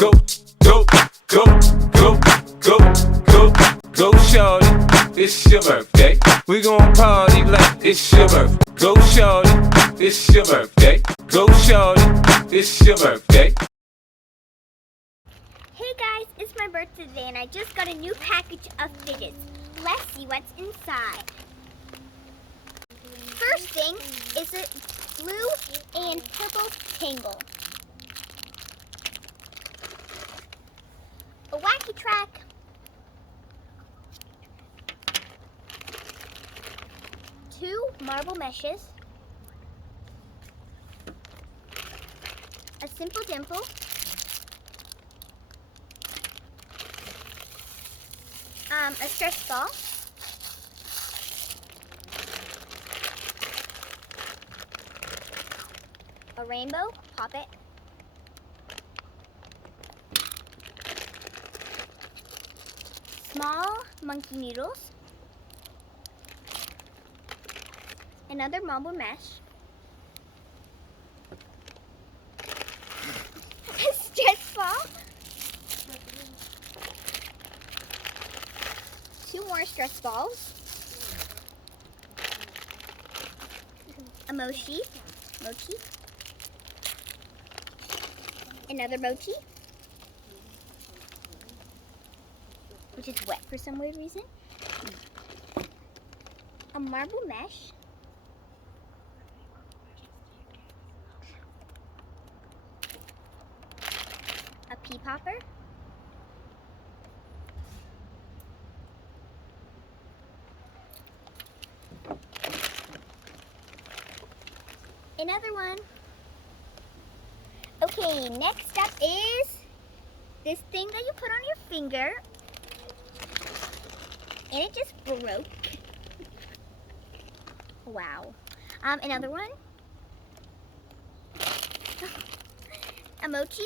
Go, go, go, go, go, go, go, shorty. It's your birthday. We gon' party like it's your birthday. Go, shorty. It's your birthday. Go, shorty. It's your birthday. Hey guys, it's my birthday today and I just got a new package of fidgets. Let's see what's inside. First thing is a blue and purple tangle. A wacky track. Two marble meshes. A simple dimple. A stretch ball. A rainbow, pop it. Small monkey noodles. Another marble mesh. A stretch ball. Two more stretch balls. A mochi. Another mochi, which is wet for some weird reason. A marble mesh. A pea popper. Another one. Okay, next up is this thing that you put on your finger. And it just broke. Wow. Another one. A mochi.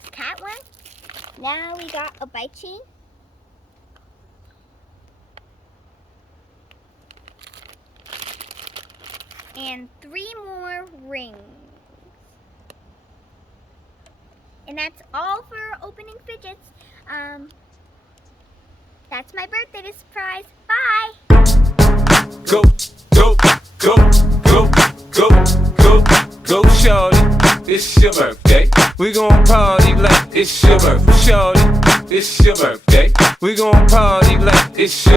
This cat one. Now we got a bite chain. And 3 more rings. And that's all for opening fidgets. That's my birthday surprise. Bye! Go, go, go, go, go, go, go, shorty. It's your birthday. We gon' party like it's your birthday. Shorty, it's your birthday. We gon' party like it's your